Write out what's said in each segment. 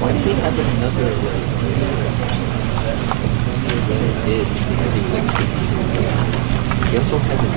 Why does he have another did because he was like he also has a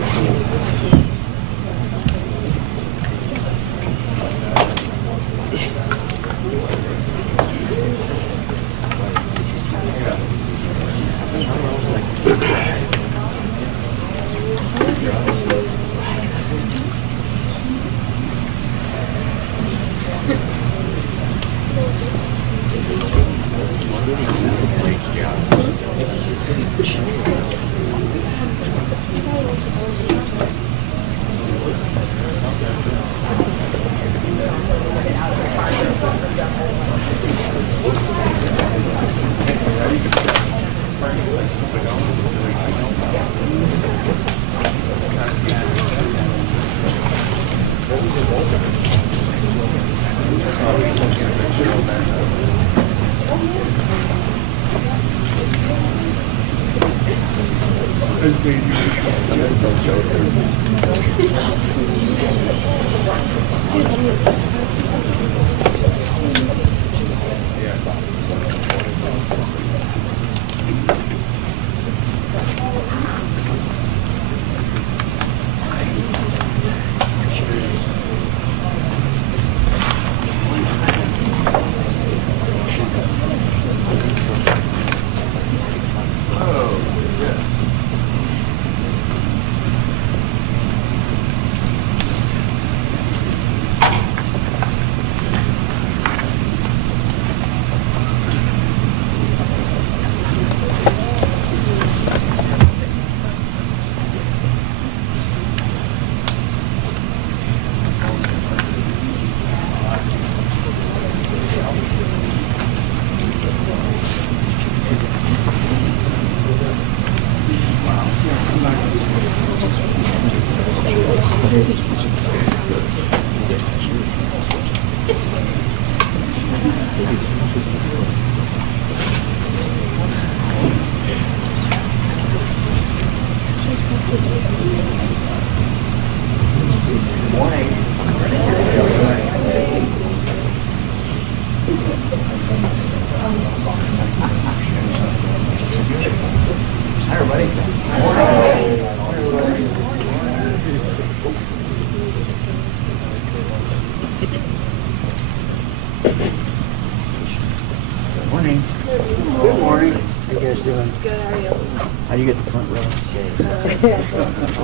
How do you get the front row?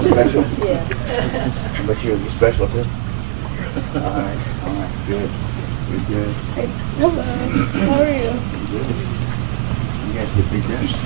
Special? Yeah. But you're special too? All right, good. You're good. Hey, hello. How are you? Good. You guys get big dressed.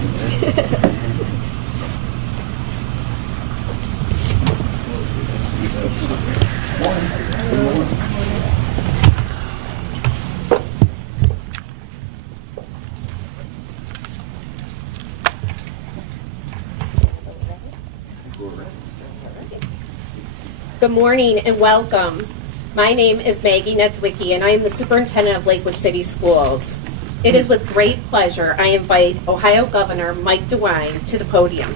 Good morning and welcome. My name is Maggie Nedzwicki and I am the superintendent of Lakewood City Schools. It is with great pleasure I invite Ohio Governor Mike DeWine to the podium.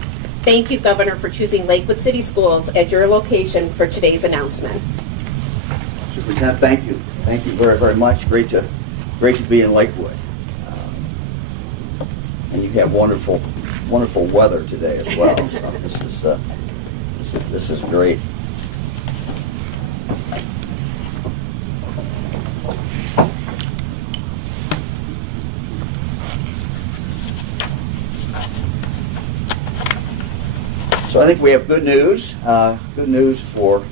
Thank you, Governor, for choosing Lakewood City Schools as your location for today's announcement. Superintendent, thank you. Thank you very, very much. Great to be in Lakewood. And you have wonderful weather today as well. So this is great. So I think we have good news. Good news for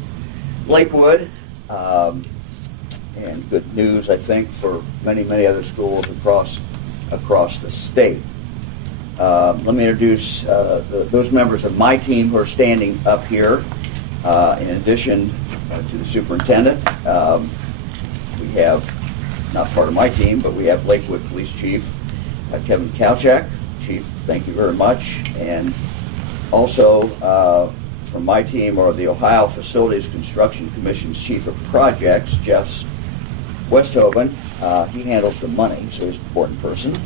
Lakewood, and good news, I think, for many other schools across the state. Let me introduce those members of my team who are standing up here. In addition to the superintendent, we have, not part of my team, but we have Lakewood Police Chief Kevin Kalchak. Chief, thank you very much. And also from my team are the Ohio Facilities Construction Commission's Chief of Projects, Jeff Westhoven. He handles the money, so he's an important person.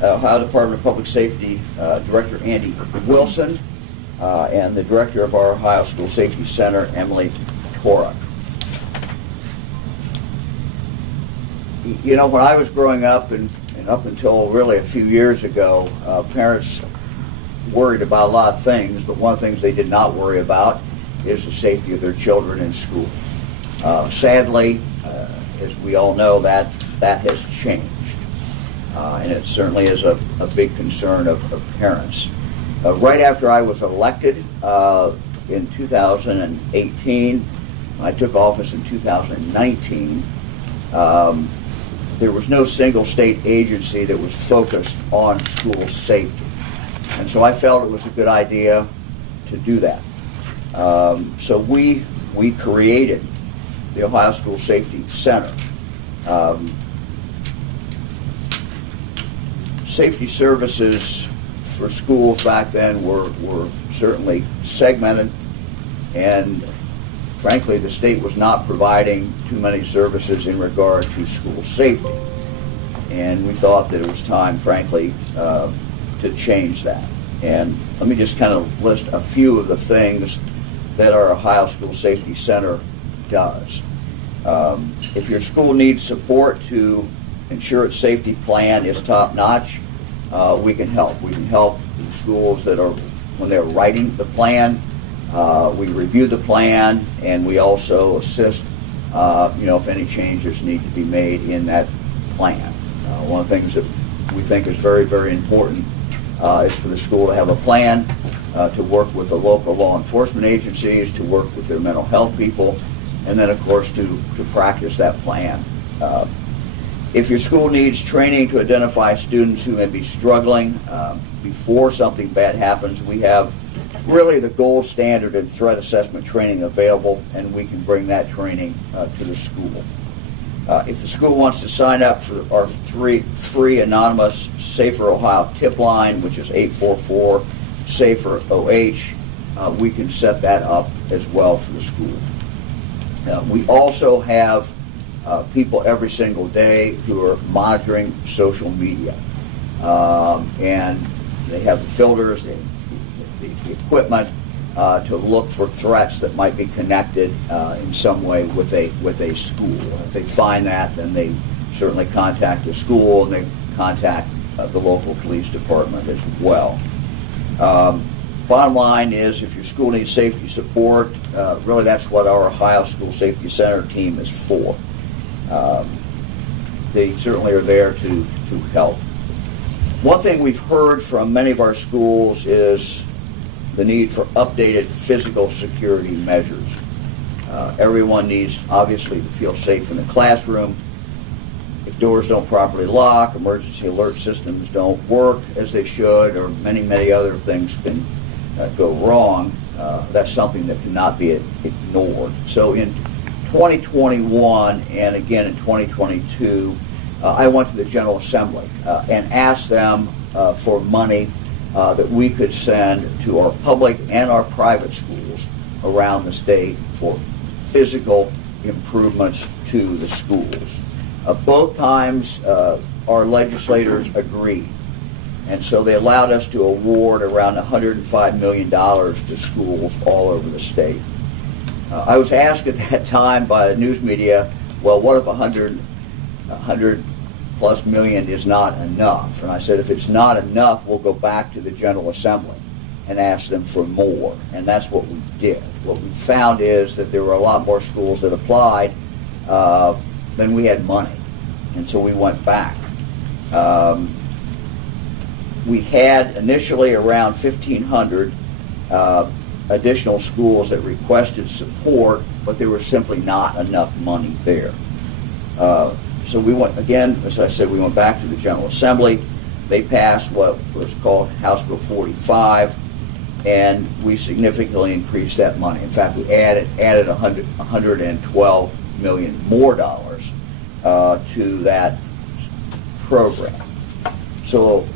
Ohio Department of Public Safety Director Andy Wilson, and the director of our Ohio School Safety Center, Emily Torek. You know, when I was growing up, and up until really a few years ago, parents worried about a lot of things, but one of the things they did not worry about is the safety of their children in school. Sadly, as we all know, that has changed. And it certainly is a big concern of parents. Right after I was elected in 2018, I took office in 2019, there was no single state agency that was focused on school safety. And so I felt it was a good idea to do that. So we created the Ohio School Safety Center. Safety services for schools back then were certainly segmented, and frankly the state was not providing too many services in regard to school safety. And we thought that it was time, frankly, to change that. And let me just kind of list a few of the things that our Ohio School Safety Center does. If your school needs support to ensure its safety plan is top-notch, we can help. We can help the schools that are, when they're writing the plan, we review the plan, and we also assist, if any changes need to be made in that plan. One of the things that we think is very, very important is for the school to have a plan, to work with the local law enforcement agencies, to work with their mental health people, and then, of course, to practice that plan. If your school needs training to identify students who may be struggling before something bad happens, we have really the gold standard in threat assessment training available, and we can bring that training to the school. If the school wants to sign up for our free anonymous Safer Ohio tip line, which is 844-SAFER-OH, we can set that up as well for the school. We also have people every single day who are monitoring social media. And they have the filters, the equipment to look for threats that might be connected in some way with a school. If they find that, then they certainly contact the school, and they contact the local police department as well. Bottom line is, if your school needs safety support, really that's what our Ohio School Safety Center team is for. They certainly are there to help. One thing we've heard from many of our schools is the need for updated physical security measures. Everyone needs, obviously, to feel safe in the classroom. If doors don't properly lock, emergency alert systems don't work as they should, or many, many other things can go wrong, that's something that cannot be ignored. So in 2021 and again in 2022, I went to the General Assembly and asked them for money that we could send to our public and our private schools around the state for physical improvements to the schools. Both times our legislators agreed, and so they allowed us to award around $105 million to schools all over the state. I was asked at that time by the news media, well, what if 100 plus million is not enough? And I said, if it's not enough, we'll go back to the General Assembly and ask them for more. And that's what we did. What we found is that there were a lot more schools that applied than we had money. And so we went back. We had initially around 1,500 additional schools that requested support, but there was simply not enough money there. So we went, again, as I said, we went back to the General Assembly. They passed what was called House Bill 45, and we significantly increased that money. In fact, we added $112 million more dollars to that program. So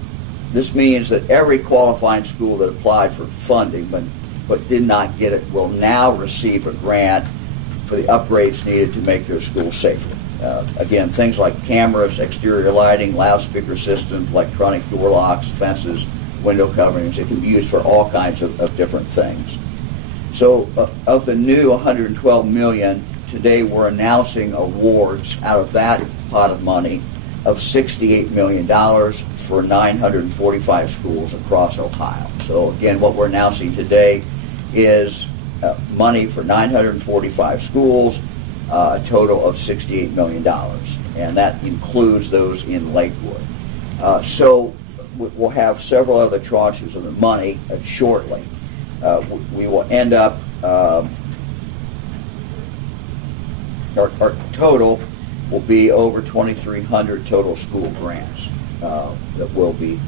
this means that every qualifying school that applied for funding but did not get it will now receive a grant for the upgrades needed to make their school safer. Again, things like cameras, exterior lighting, loudspeaker systems, electronic door locks, fences, window coverings. It can be used for all kinds of different things. So of the new $112 million, today we're announcing awards out of that pot of money of $68 million for 945 schools across Ohio. So again, what we're announcing today is money for 945 schools, a total of $68 million, and that includes those in Lakewood. So we'll have several other tranches of the money shortly. We will end up, our total will be over 2,300 total school grants that will be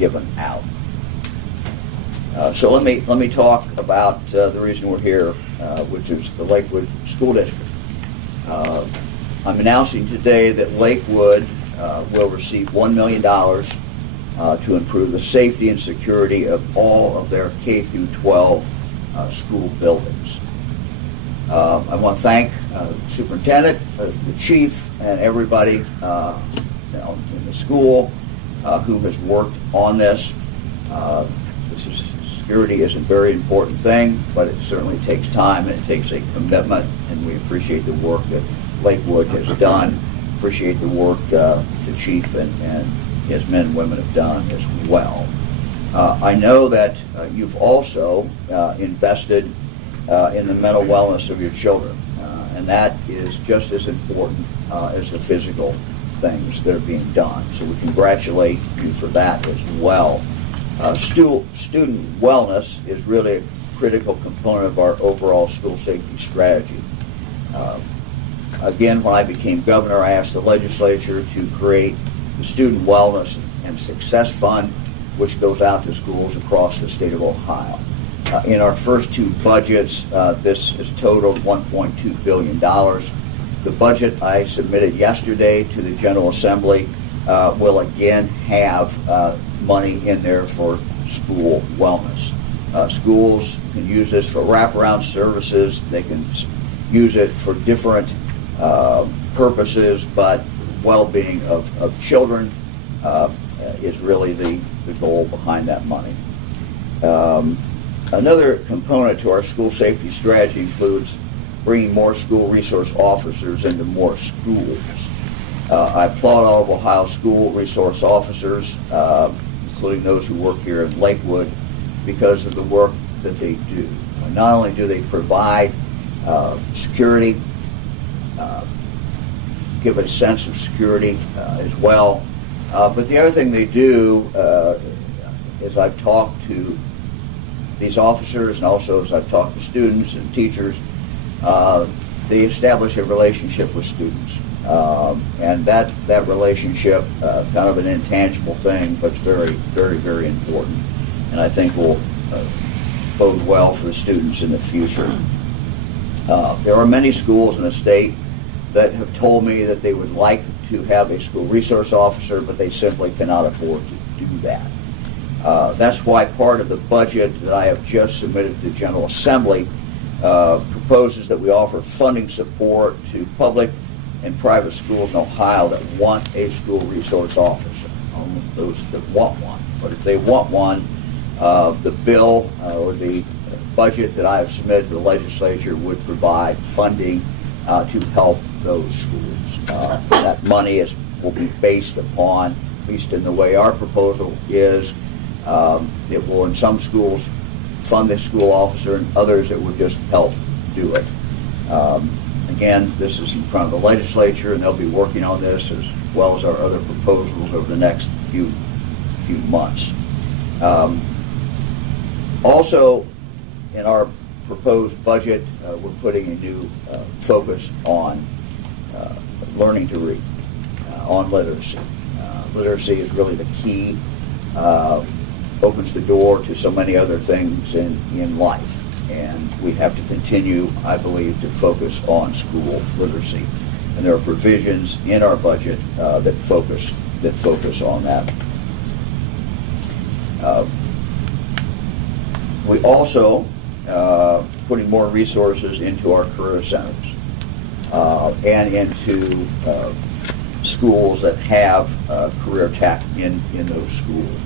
given out. So let me talk about the reason we're here, which is the Lakewood School District. I'm announcing today that Lakewood will receive $1 million to improve the safety and security of all of their K through 12 school buildings. I want to thank the superintendent, the chief, and everybody in the school who has worked on this. Security is a very important thing, but it certainly takes time and it takes a commitment, and we appreciate the work that Lakewood has done. Appreciate the work the chief and his men and women have done as well. I know that you've also invested in the mental wellness of your children, and that is just as important as the physical things that are being done. So we congratulate you for that as well. Student wellness is really a critical component of our overall school safety strategy. Again, when I became governor, I asked the legislature to create the Student Wellness and Success Fund, which goes out to schools across the state of Ohio. In our first two budgets, this has totaled $1.2 billion. The budget I submitted yesterday to the General Assembly will again have money in there for school wellness. Schools can use this for wraparound services. They can use it for different purposes, but well-being of children is really the goal behind that money. Another component to our school safety strategy includes bringing more school resource officers into more schools. I applaud all of Ohio's school resource officers, including those who work here in Lakewood, because of the work that they do. Not only do they provide security, give a sense of security as well, but the other thing they do is I've talked to these officers, and also as I've talked to students and teachers, they establish a relationship with students. And that relationship, kind of an intangible thing, but it's very, very, very important, and I think will bode well for the students in the future. There are many schools in the state that have told me that they would like to have a school resource officer, but they simply cannot afford to do that. That's why part of the budget that I have just submitted to the General Assembly proposes that we offer funding support to public and private schools in Ohio that want a school resource officer, those that want one. But if they want one, the bill or the budget that I have submitted to the legislature would provide funding to help those schools. That money will be based upon, at least in the way our proposal is, it will in some schools fund the school officer, and others it would just help do it. Again, this is in front of the legislature, and they'll be working on this as well as our other proposals over the next few months. Also, in our proposed budget, we're putting a new focus on learning to read, on literacy. literacy is really the key. Opens the door to so many other things in life. And we have to continue, I believe, to focus on school literacy. And there are provisions in our budget that focus on that. We also putting more resources into our career centers and into schools that have career tech in those schools.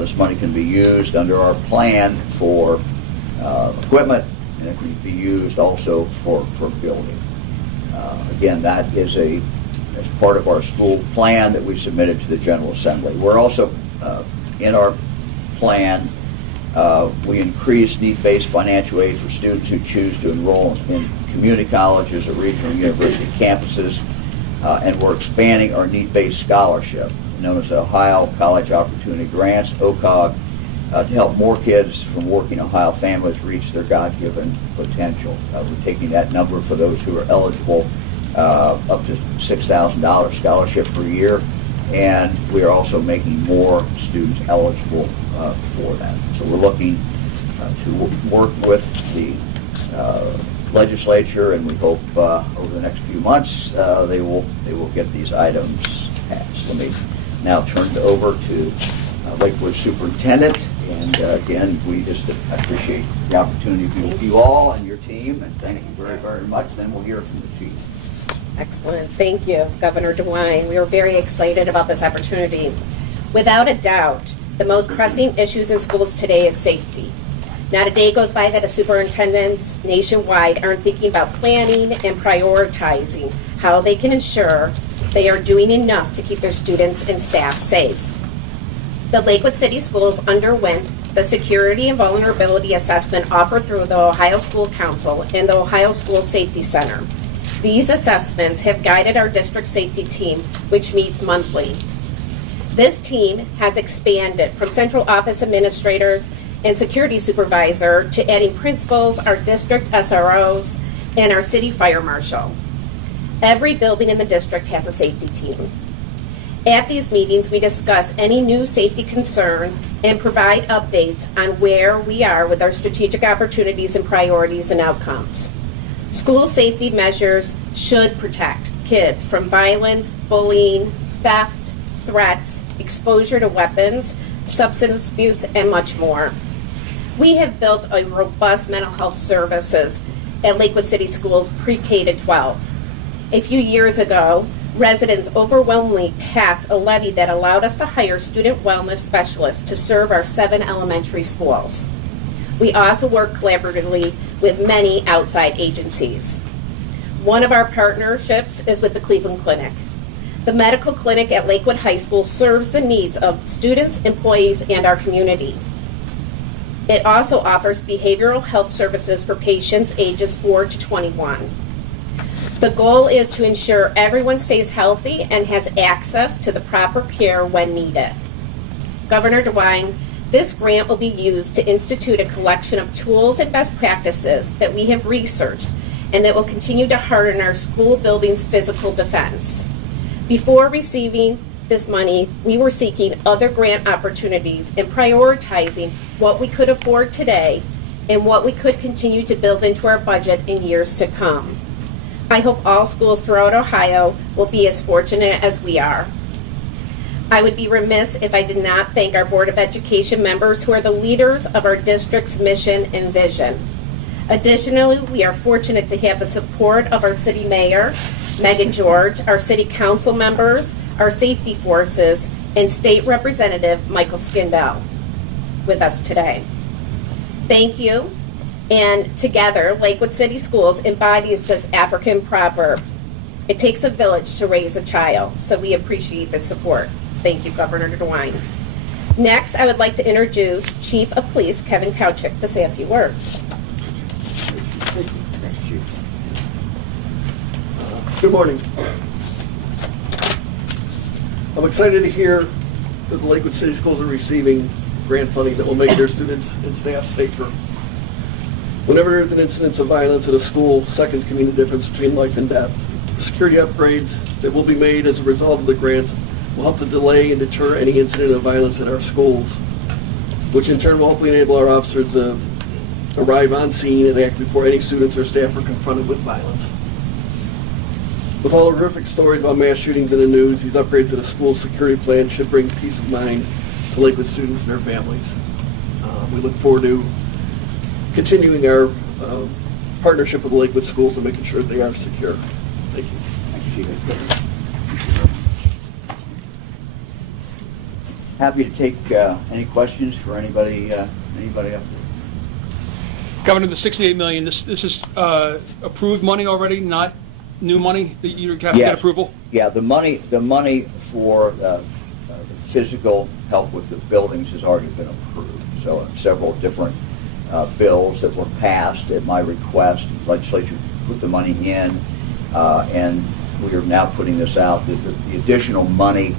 This money can be used under our plan for equipment, and it can be used also for building. Again, that is as part of our school plan that we submitted to the General Assembly. We're also in our plan. We increase need-based financial aid for students who choose to enroll in community colleges or regional university campuses, and we're expanding our need-based scholarship, known as the Ohio College Opportunity Grants, OCOG, to help more kids from working Ohio families reach their God-given potential. We're taking that number for those who are eligible up to $6,000 scholarship per year, and we are also making more students eligible for that. So we're looking to work with the legislature, and we hope over the next few months they will get these items passed. Let me now turn it over to Lakewood Superintendent, and again, we just appreciate the opportunity to be with you all and your team, and thank you very, very much. Then we'll hear from the chief. Excellent. Thank you, Governor DeWine. We are very excited about this opportunity. Without a doubt, the most pressing issues in schools today is safety. Not a day goes by that a superintendents nationwide aren't thinking about planning and prioritizing how they can ensure they are doing enough to keep their students and staff safe. The Lakewood City Schools underwent the Security and Vulnerability Assessment offered through the Ohio School Council and the Ohio School Safety Center. These assessments have guided our district safety team, which meets monthly. This team has expanded from central office administrators and security supervisor to adding principals, our district SROs, and our city fire marshal. Every building in the district has a safety team. At these meetings, we discuss any new safety concerns and provide updates on where we are with our strategic opportunities and priorities and outcomes. School safety measures should protect kids from violence, bullying, theft, threats, exposure to weapons, substance abuse, and much more. We have built a robust mental health services at Lakewood City Schools pre-K to 12. A few years ago, residents overwhelmingly passed a levy that allowed us to hire student wellness specialists to serve our 7 elementary schools. We also work collaboratively with many outside agencies. One of our partnerships is with the Cleveland Clinic. The medical clinic at Lakewood High School serves the needs of students, employees, and our community. It also offers behavioral health services for patients ages 4 to 21. The goal is to ensure everyone stays healthy and has access to the proper care when needed. Governor DeWine, this grant will be used to institute a collection of tools and best practices that we have researched and that will continue to harden our school buildings' physical defense. Before receiving this money, we were seeking other grant opportunities and prioritizing what we could afford today and what we could continue to build into our budget in years to come. I hope all schools throughout Ohio will be as fortunate as we are. I would be remiss if I did not thank our Board of Education members who are the leaders of our district's mission and vision. Additionally, we are fortunate to have the support of our City Mayor, Megan George, our City Council members, our safety forces, and State Representative Michael Skindell with us today. Thank you. And together, Lakewood City Schools embodies this African proverb. It takes a village to raise a child, so we appreciate the support. Thank you, Governor DeWine. Next, I would like to introduce Chief of Police Kevin Kowchick to say a few words. Thanks, Chief. Good morning. I'm excited to hear that the Lakewood City Schools are receiving grant funding that will make their students and staff safer. Whenever there's an incidence of violence at a school, seconds can mean the difference between life and death. The security upgrades that will be made as a result of the grants will help to delay and deter any incident of violence in our schools, which in turn will hopefully enable our officers to arrive on scene and act before any students or staff are confronted with violence. With all the horrific stories about mass shootings in the news, these upgrades to the school security plan should bring peace of mind to Lakewood students and their families. We look forward to continuing our partnership with the Lakewood schools and making sure that they are secure. Thank you. Thank you, Chief. Happy to take any questions for anybody else. Governor, the $68 million, this is approved money already, not new money that you have to get Yes. approval? Yeah, the money for the physical help with the buildings has already been approved. So several different bills that were passed at my request, the legislature put the money in, and we are now putting this out. The additional money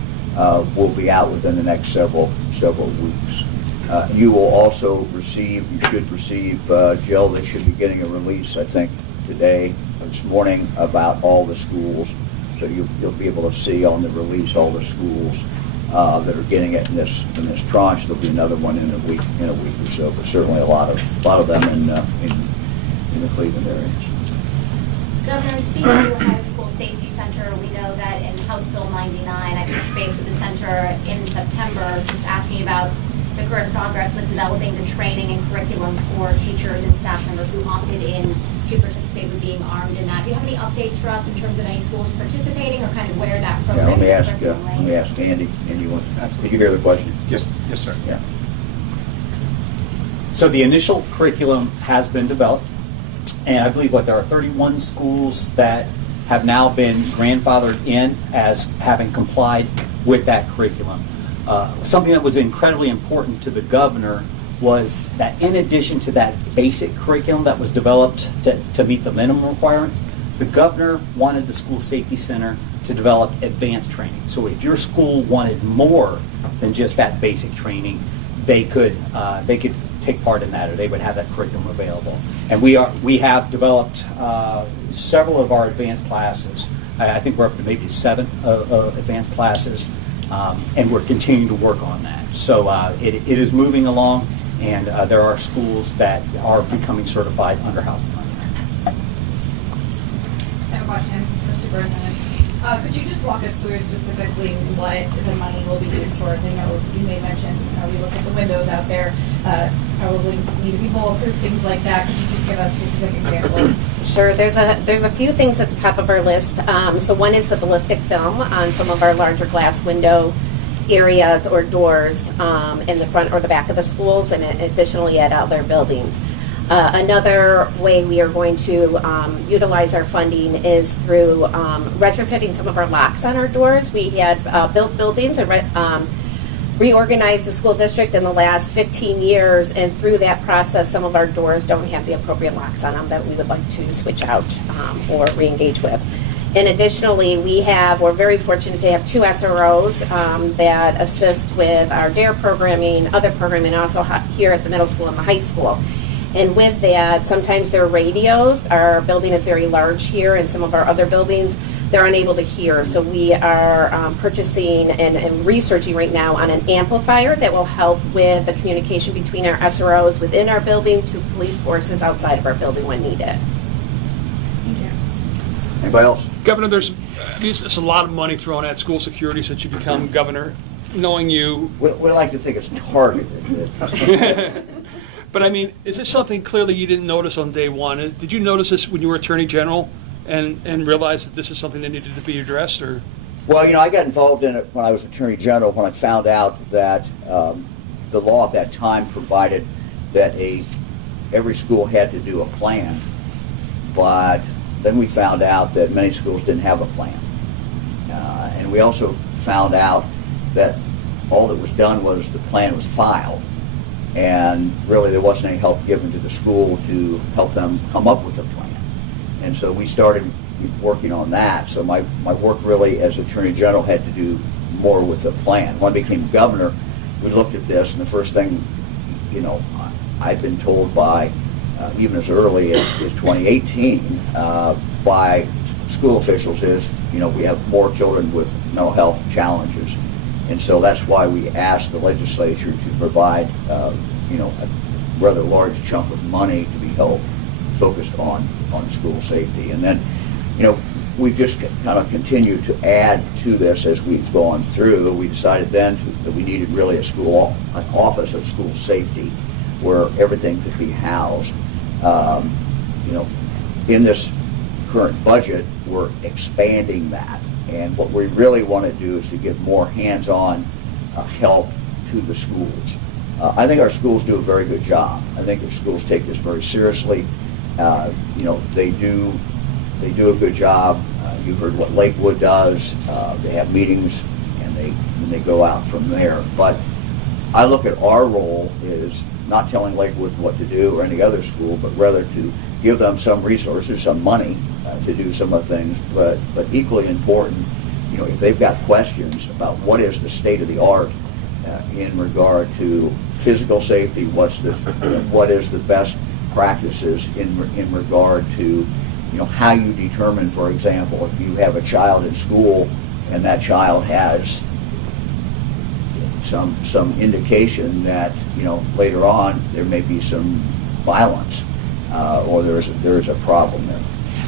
will be out within the next several weeks. You will also receive, you should receive, Jill, they should be getting a release, I think, today, this morning, about all the schools. So you'll be able to see on the release all the schools that are getting it in this tranche. There'll be another one in a week or so, but certainly a lot of them in the Cleveland area. Governor, speaking of the High School Safety Center, we know that in House Bill 99, I touched base with the center in September, just asking about the current progress with developing the training and curriculum for teachers and staff members who opted in to participate with being armed in that. Do you have any updates for us in terms of any schools participating or kind of where that Yeah, program let me is? ask Andy. Andy, did you hear the question? Yes, sir. Yeah. So the initial curriculum has been developed, and I believe there are 31 schools that have now been grandfathered in as having complied with that curriculum. Something that was incredibly important to the governor was that in addition to that basic curriculum that was developed to meet the minimum requirements, the governor wanted the school safety center to develop advanced training. So if your school wanted more than just that basic training, they could take part in that, or they would have that curriculum available. And we have developed several of our advanced classes. I think we're up to maybe 7 advanced classes, and we're continuing to work on that. So it is moving along, and there are schools that are becoming certified under House Bill 99. I have a question for the superintendent. Could you just walk us through specifically what the money will be used towards? I know you may mention, you look at the windows out there, probably need to be bulletproof, things like that. Could you just give us specific examples? Sure. There's a few things at the top of our list. So one is the ballistic film on some of our larger glass window areas or doors in the front or the back of the schools, and additionally at other buildings. Another way we are going to utilize our funding is through retrofitting some of our locks on our doors. We had built buildings and reorganized the school district in the last 15 years, and through that process, some of our doors don't have the appropriate locks on them that we would like to switch out or re-engage with. And additionally, we're very fortunate to have 2 SROs that assist with our DARE programming, other programming, also here at the middle school and the high school. And with that, sometimes their radios, our building is very large here, and some of our other buildings, they're unable to hear. So we are purchasing and researching right now on an amplifier that will help with the communication between our SROs within our building to police forces outside of our building when needed. Thank you. Anybody else? Governor, there's a lot of money thrown at school security since you become governor. Knowing you, We like to think it's targeted. but I mean, is this something clearly you didn't notice on day one? Did you notice this when you were Attorney General and realize that this is something that needed to be addressed? Or Well, I got involved in it when I was Attorney General, when I found out that the law at that time provided that every school had to do a plan. But then we found out that many schools didn't have a plan. And we also found out that all that was done was the plan was filed. And really there wasn't any help given to the school to help them come up with a plan. And so we started working on that. So my work really as Attorney General had to do more with the plan. When I became governor, we looked at this, and the first thing, I'd been told by, even as early as 2018, by school officials is, we have more children with mental health challenges. And so that's why we asked the legislature to provide, a rather large chunk of money to be held focused on school safety. And then, we've just kind of continued to add to this as we've gone through. We decided then that we needed really an office of school safety where everything could be housed. In this current budget, we're expanding that. And what we really want to do is to give more hands-on help to the schools. I think our schools do a very good job. I think our schools take this very seriously. They do a good job. You heard what Lakewood does. They have meetings and they go out from there. But I look at our role is not telling Lakewood what to do or any other school, but rather to give them some resources, some money to do some of the things. But equally important, if they've got questions about what is the state of the art in regard to physical safety, what is the best practices in regard to how you determine, for example, if you have a child in school and that child has some indication that later on there may be some violence or there's a problem there.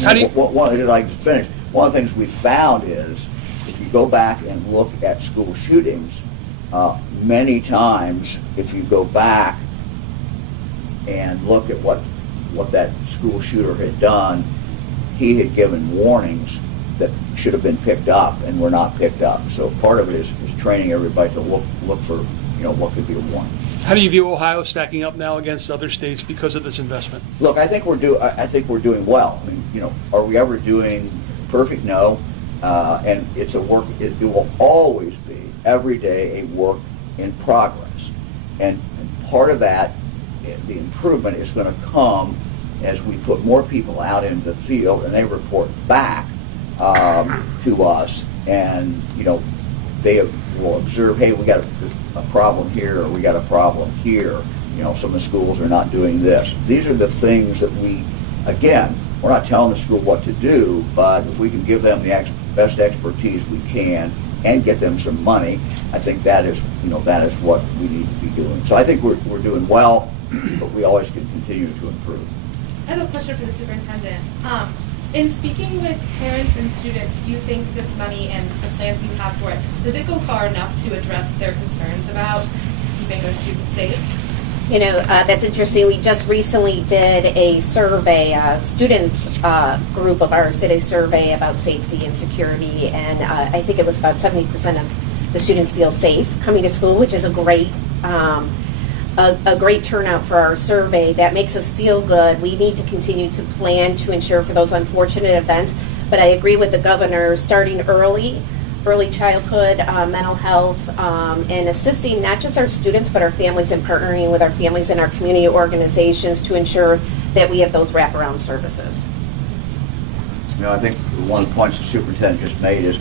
How do you- One of the things we found is if you go back and look at school shootings, many times if you go back and look at what that school shooter had done, he had given warnings that should have been picked up and were not picked up. So part of it is training everybody to look for what could be a warning. How do you view Ohio stacking up now against other states because of this investment? Look, I think we're doing well. I mean, are we ever doing perfect? No. And it's a work. It will always be every day a work in progress. And part of that, the improvement is going to come as we put more people out into the field and they report back to us, and they will observe, hey, we got a problem here, or we got a problem here. Some of the schools are not doing this. These are the things that we're not telling the school what to do, but if we can give them the best expertise we can and get them some money, I think that is what we need to be doing. So I think we're doing well, but we always can continue to improve. I have a question for the superintendent. In speaking with parents and students, do you think this money and the plans you have for it, does it go far enough to address their concerns about keeping their students safe? That's interesting. We just recently did a survey, students group of ours did a survey about safety and security, and I think it was about 70% of the students feel safe coming to school, which is a great turnout for our survey. That makes us feel good. We need to continue to plan to ensure for those unfortunate events, but I agree with the governor, starting early childhood mental health, and assisting not just our students but our families and partnering with our families and our community organizations to ensure that we have those wraparound services. I think one of the points the superintendent just made is,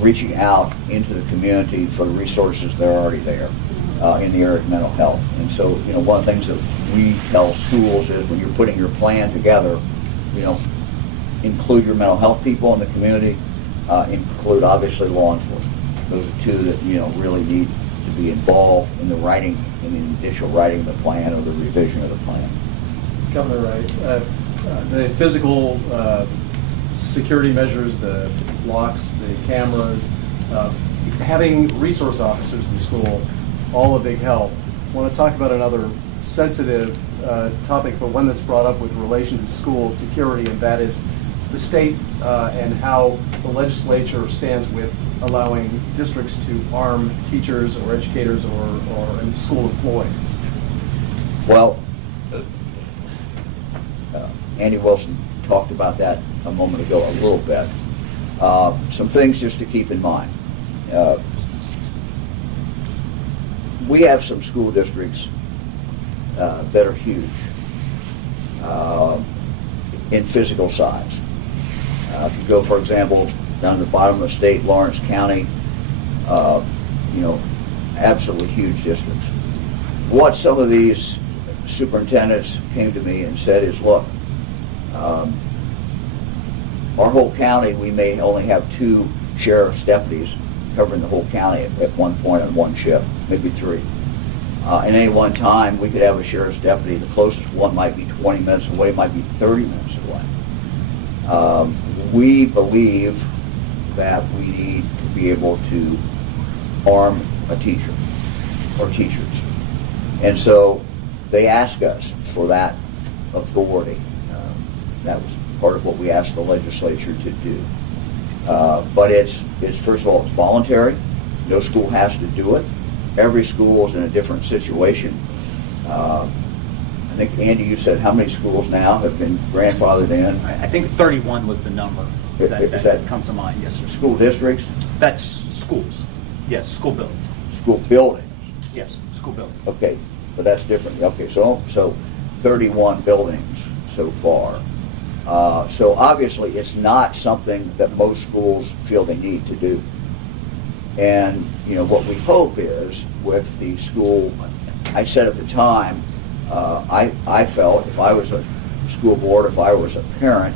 reaching out into the community for the resources that are already there in the area of mental health. And so, one of the things that we tell schools is when you're putting your plan together, include your mental health people in the community, include obviously law enforcement. Those are two that really need to be involved in the initial writing of the plan or the revision of the plan. Governor Wright, the physical security measures, the locks, the cameras, having resource officers in school, all a big help. I want to talk about another sensitive topic, but one that's brought up with relation to school security, and that is the state and how the legislature stands with allowing districts to arm teachers or educators or school employees. Well, Andy Wilson talked about that a moment ago a little bit. Some things just to keep in mind. We have some school districts that are huge in physical size. If you go, for example, down to the bottom of the state, Lawrence County, absolutely huge districts. What some of these superintendents came to me and said is, look, our whole county, we may only have 2 sheriff's deputies covering the whole county at one point on one shift, maybe 3. At any one time, we could have a sheriff's deputy, the closest one might be 20 minutes away, might be 30 minutes away. We believe that we need to be able to arm a teacher or teachers. And so they ask us for that authority. That was part of what we asked the legislature to do. But it's first of all, it's voluntary. No school has to do it. Every school is in a different situation. I think, Andy, you said how many schools now have been grandfathered in? I think 31 was the number Is that that- comes to mind, yes, sir. School districts, That's schools, yes, school buildings, school buildings. yes, school buildings. Okay, but that's different. Okay, so 31 buildings so far. So obviously, it's not something that most schools feel they need to do. And, you know, what we hope is with the school, I said at the time, I felt if I was a school board, if I was a parent,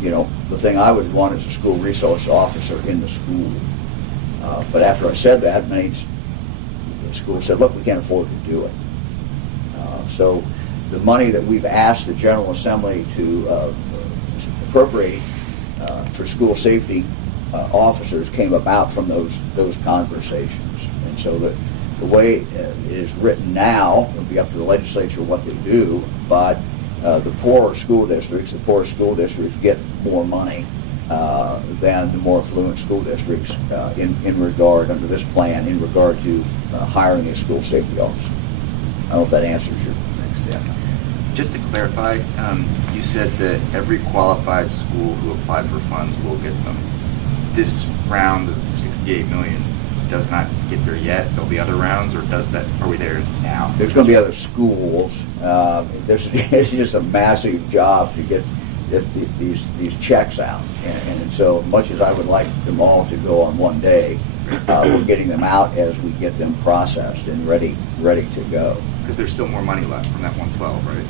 you know, the thing I would want is a school resource officer in the school. But after I said that, many schools said, look, we can't afford to do it. So the money that we've asked the General Assembly to appropriate for school safety officers came about from those conversations. And so the way it is written now, it'll be up to the legislature what they do, but the poorer school districts get more money than the more affluent school districts in regard, under this plan, in regard to hiring a school safety officer. I don't know if that answers your next step. Just to clarify, you said that every qualified school who applied for funds will get them. This round of 68 million does not get there yet. There'll be other rounds, or does that? Are we there now? There's going to be other schools. It's just a massive job to get these checks out, and so much as I would like them all to go on one day, we're getting them out as we get them processed and ready to go. Because there's still more money left from that 112, right?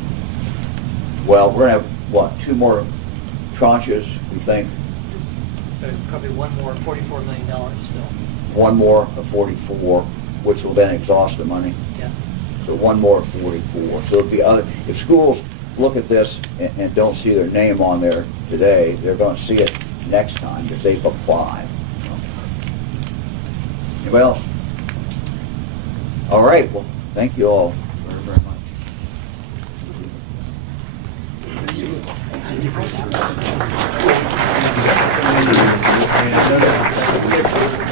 Well, we're going to have, what, 2 more tranches, we think? There's probably one more, $44 million still. One more of 44, which will then exhaust the money. Yes. So one more of 44. So if schools look at this and don't see their name on there today, they're going to see it next time if they've applied. Anybody else? All right. Well, thank you all very, very much. And I know that